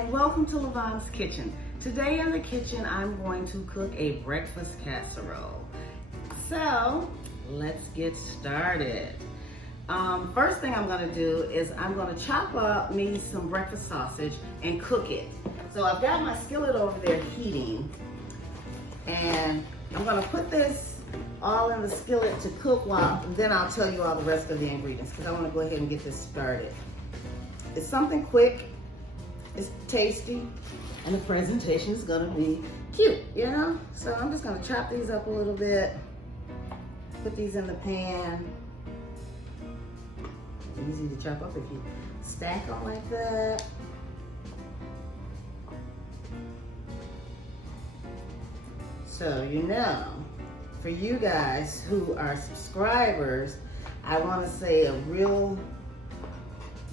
and welcome to Lavonne's Kitchen. Today in the kitchen, I'm going to cook a breakfast casserole. So, let's get started. First thing I'm gonna do is I'm gonna chop up me some breakfast sausage and cook it. So I've got my skillet over there heating, and I'm gonna put this all in the skillet to cook while, and then I'll tell you all the rest of the ingredients because I wanna go ahead and get this started. It's something quick, it's tasty, and the presentation is gonna be cute, you know? So I'm just gonna chop these up a little bit, put these in the pan. Easy to chop up if you stack them like that. So you know, for you guys who are subscribers, I want to say a real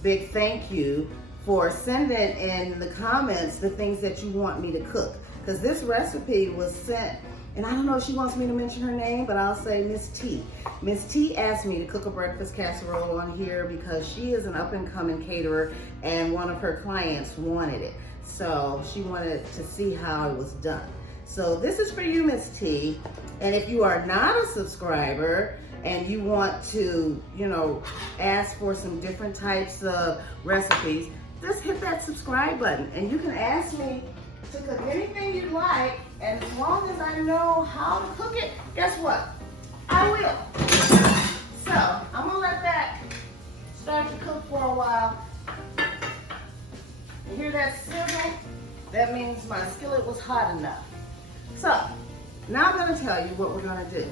big thank you for sending in the comments the things that you want me to cook. Because this recipe was sent, and I don't know if she wants me to mention her name, but I'll say Miss T. Miss T asked me to cook a breakfast casserole on here because she is an up-and-coming caterer and one of her clients wanted it. So she wanted to see how it was done. So this is for you, Miss T. And if you are not a subscriber and you want to, you know, ask for some different types of recipes, just hit that subscribe button and you can ask me to cook anything you like, and as long as I know how to cook it, guess what? I will. So I'm gonna let that start to cook for a while. You hear that sizzle? That means my skillet was hot enough. So now I'm gonna tell you what we're gonna do.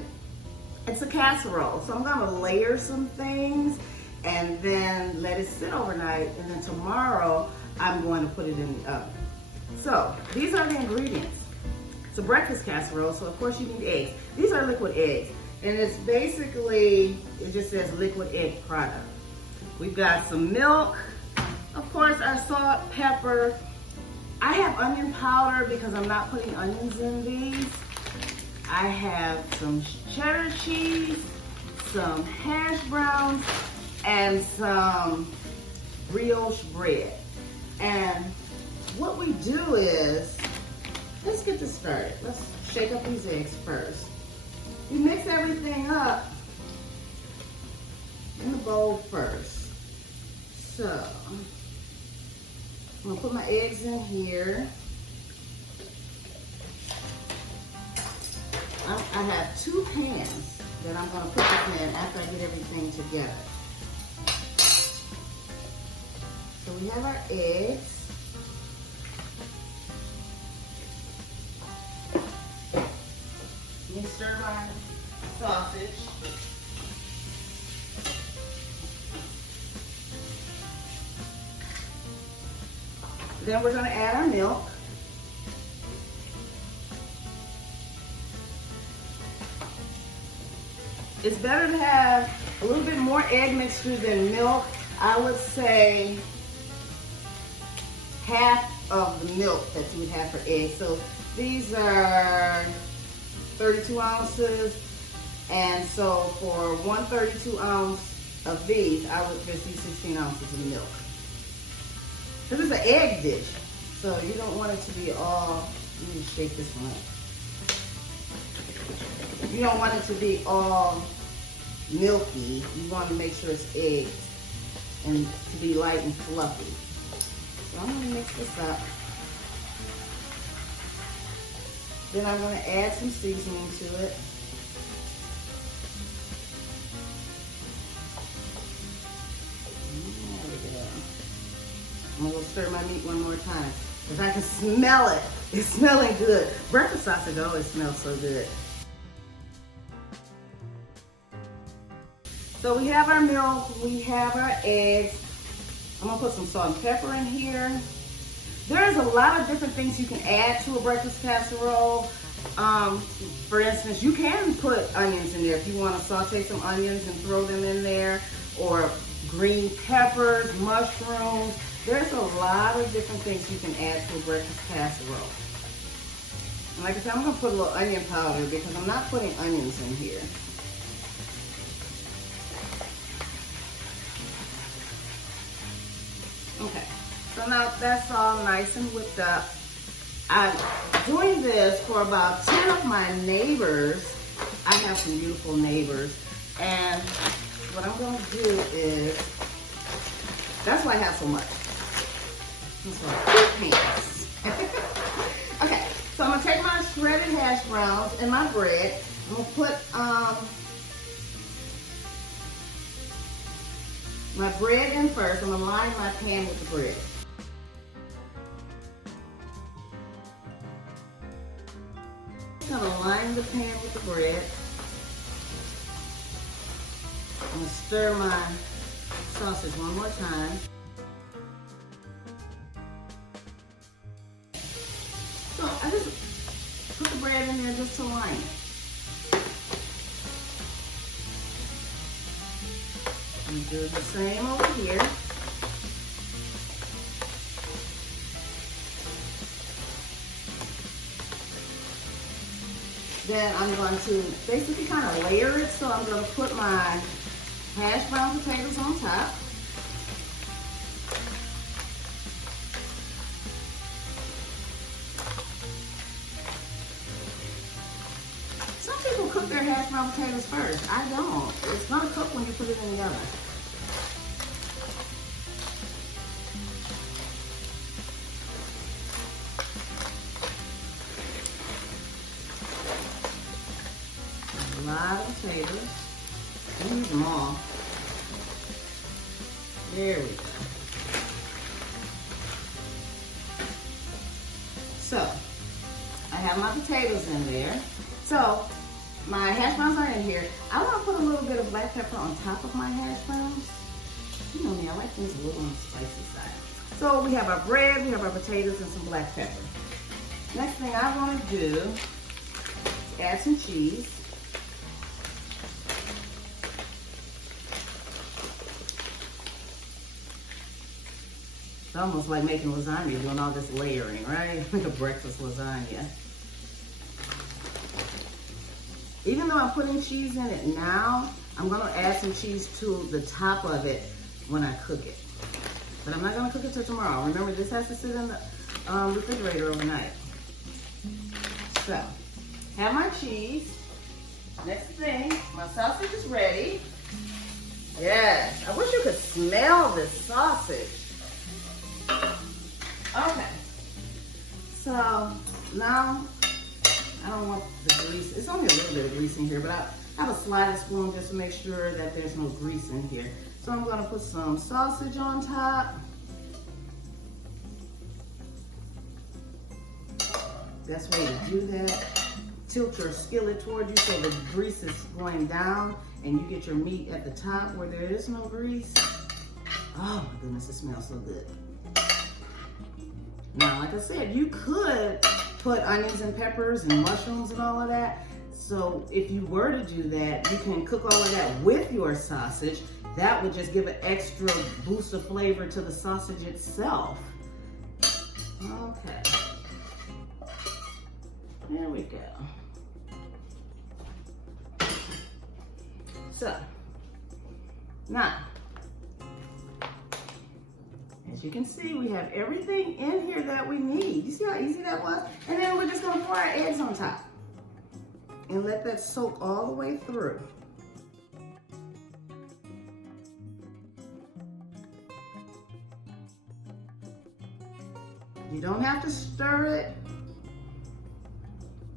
It's a casserole, so I'm gonna layer some things and then let it sit overnight, and then tomorrow I'm going to put it in the oven. So these are the ingredients. It's a breakfast casserole, so of course you need eggs. These are liquid eggs, and it's basically, it just says liquid egg product. We've got some milk, of course our salt, pepper. I have onion powder because I'm not putting onions in these. I have some cheddar cheese, some hash browns, and some brioche bread. And what we do is, let's get this started. Let's shake up these eggs first. You mix everything up in the bowl first. So, I'm gonna put my eggs in here. I have 2 pans that I'm gonna put this in after I get everything together. So we have our eggs. Let me stir my sausage. Then we're gonna add our milk. It's better to have a little bit more egg mixture than milk. I would say half of the milk that you would have for eggs. So these are 32 ounces. And so for 1 32 ounce of these, I would just use 16 ounces of milk. This is an egg dish, so you don't want it to be all, let me shake this one up. You don't want it to be all milky. You want to make sure it's eggs and to be light and fluffy. So I'm gonna mix this up. Then I'm gonna add some seasoning to it. There we go. I'm gonna stir my meat one more time because I can smell it. It's smelling good. Breakfast sausage always smells so good. So we have our milk, we have our eggs. I'm gonna put some salt and pepper in here. There's a lot of different things you can add to a breakfast casserole. For instance, you can put onions in there if you want to saute some onions and throw them in there, or green peppers, mushrooms. There's a lot of different things you can add to a breakfast casserole. And like I said, I'm gonna put a little onion powder because I'm not putting onions in here. Okay, So now that's all nice and whipped up. I'm doing this for about 10 of my neighbors. I have some beautiful neighbors. And what I'm going to do is, that's why I have so much. That's why hands. Okay, so I'm going to take my shredded hash browns and my bread. I'm going to put my bread in first. I'm going to line my pan with the bread. I'm going to line the pan with the bread. I'm going to stir my sausage one more time. So I just put the bread in there just to line it. And do the same over here. Then I'm going to basically kind of layer it. So I'm going to put my hash brown potatoes on top. Some people cook their hash brown potatoes first. I don't. It's not cooked when you put it in the oven. A lot of potatoes. We use them all. There we go. So, I have my potatoes in there. So, my hash browns are in here. I want to put a little bit of black pepper on top of my hash browns. You know me, I like things a little on the spicy side. So, we have our bread, we have our potatoes, and some black pepper. Next thing I want to do, add some cheese. It's almost like making lasagna, doing all this layering, right? Like a breakfast lasagna. Even though I'm putting cheese in it now, I'm gonna add some cheese to the top of it when I cook it. But I'm not gonna cook it till tomorrow. Remember, this has to sit in the refrigerator overnight. So, have my cheese. Next thing, my sausage is ready. Yes, I wish you could smell this sausage. Okay, so now I don't want the grease. It's only a little bit of grease in here, but I have a sliding spoon just to make sure that there's no grease in here. So I'm going to put some sausage on top. Best way to do that, tilt your skillet toward you so the grease is going down and you get your meat at the top where there is no grease. Oh my goodness, it smells so good. Now, like I said, you could put onions and peppers and mushrooms and all of that. So if you were to do that, you can cook all of that with your sausage. That would just give an extra boost of flavor to the sausage itself. Okay. There we go. So, now, as you can see, we have everything in here that we need. You see how easy that was? And then we're just gonna pour our eggs on top and let that soak all the way through. You don't have to stir it.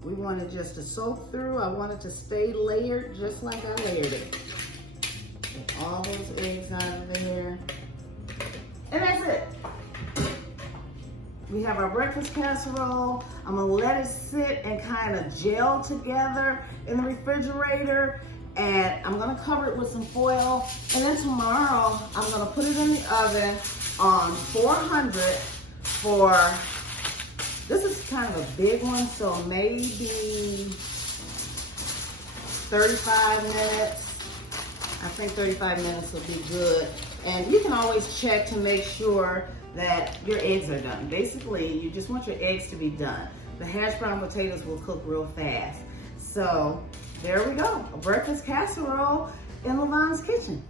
We want it just to soak through. I want it to stay layered just like I layered it. Get all those eggs out of there. And that's it. We have our breakfast casserole. I'm gonna let it sit and kind of gel together in the refrigerator. And I'm gonna cover it with some foil. And then tomorrow, I'm gonna put it in the oven on 400 for, this is kind of a big one, so maybe 35 minutes. I think 35 minutes will be good. And you can always check to make sure that your eggs are done. Basically, you just want your eggs to be done. The hash brown potatoes will cook real fast. So there we go, a breakfast casserole in Lavonne's kitchen.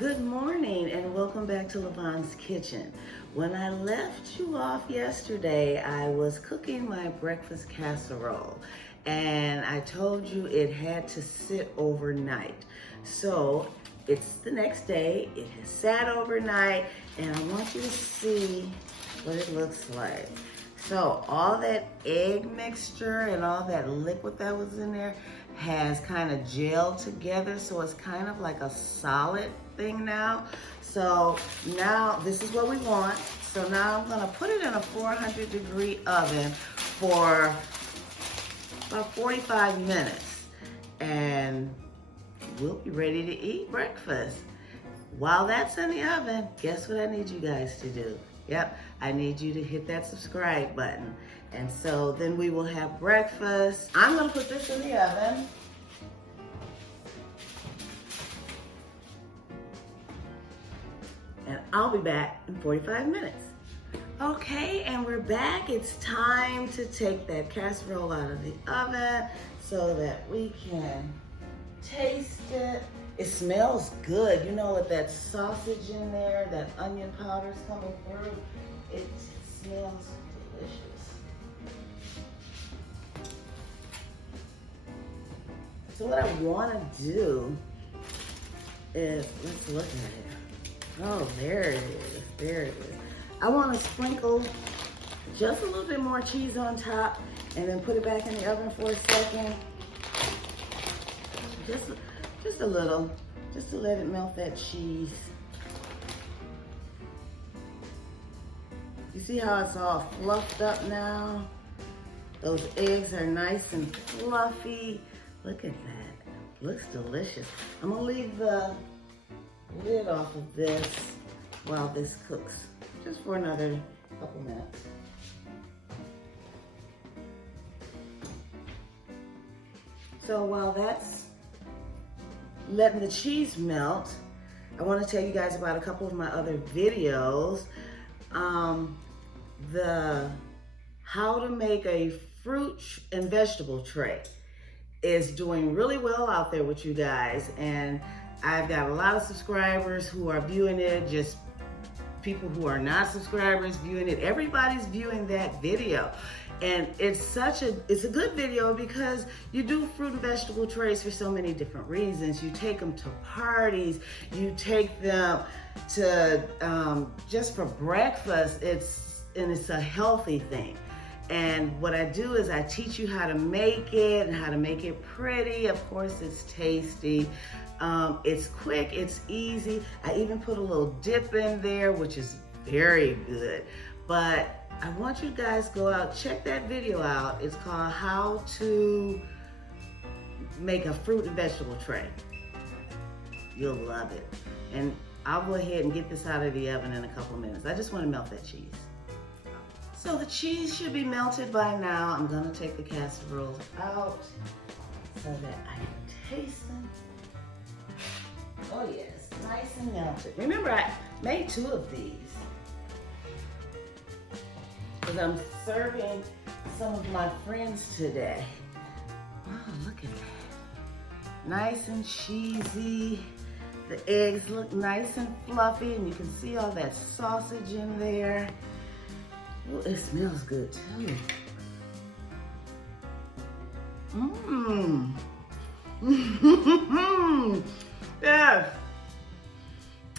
Good morning and welcome back to Lavonne's Kitchen. When I left you off yesterday, I was cooking my breakfast casserole and I told you it had to sit overnight. So it's the next day, it has sat overnight, and I want you to see what it looks like. So all that egg mixture and all that liquid that was in there has kind of gelled together, so it's kind of like a solid thing now. So now this is what we want. So now I'm gonna put it in a 400-degree oven for about 45 minutes and we'll be ready to eat breakfast. While that's in the oven, guess what I need you guys to do? Yep, I need you to hit that subscribe button. And so then we will have breakfast. I'm gonna put this in the oven. And I'll be back in 45 minutes. Okay, and we're back. It's time to take that casserole out of the oven so that we can taste it. It smells good. You know, with that sausage in there, that onion powder's coming through, it smells delicious. So what I want to do is, let's look at it. Oh, there it is, there it is. I want to sprinkle just a little bit more cheese on top and then put it back in the oven for a second. Just a little, just to let it melt that cheese. You see how it's all fluffed up now? Those eggs are nice and fluffy. Look at that, looks delicious. I'm gonna leave the lid off of this while this cooks, just for another couple minutes. So while that's letting the cheese melt, I want to tell you guys about a couple of my other videos. The how to make a fruit and vegetable tray is doing really well out there with you guys, and I've got a lot of subscribers who are viewing it, just people who are not subscribers viewing it. Everybody's viewing that video. And it's a good video because you do fruit and vegetable trays for so many different reasons. You take them to parties, you take them to just for breakfast. It's a healthy thing. And what I do is I teach you how to make it and how to make it pretty. Of course, it's tasty. It's quick, it's easy. I even put a little dip in there, which is very good. But I want you guys to go out, check that video out. It's called How to Make a Fruit and Vegetable Tray. You'll love it. And I'll go ahead and get this out of the oven in a couple of minutes. I just want to melt that cheese. So the cheese should be melted by now. I'm gonna take the casseroles out so that I can taste them. Oh yes, nice and melted. Remember, I made 2 of these because I'm serving some of my friends today. Oh, look at that. Nice and cheesy. The eggs look nice and fluffy, and you can see all that sausage in there. Oh, it smells good too. Mmm. Yes,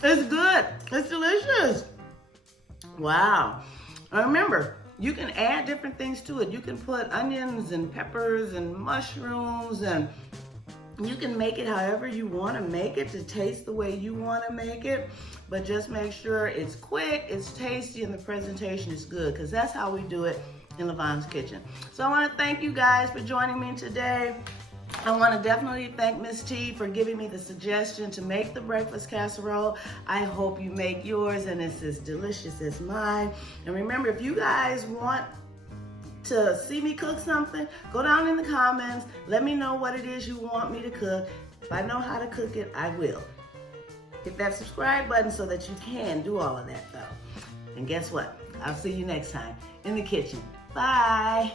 it's good. It's delicious. Wow. And remember, you can add different things to it. You can put onions and peppers and mushrooms, and you can make it however you want to make it to taste the way you want to make it. But just make sure it's quick, it's tasty, and the presentation is good, because that's how we do it in Lavonne's Kitchen. So I want to thank you guys for joining me today. I want to definitely thank Miss T for giving me the suggestion to make the breakfast casserole. I hope you make yours and it's as delicious as mine. And remember, if you guys want to see me cook something, go down in the comments. Let me know what it is you want me to cook. If I know how to cook it, I will. Hit that subscribe button so that you can do all of that though. And guess what? I'll see you next time in the kitchen. Bye.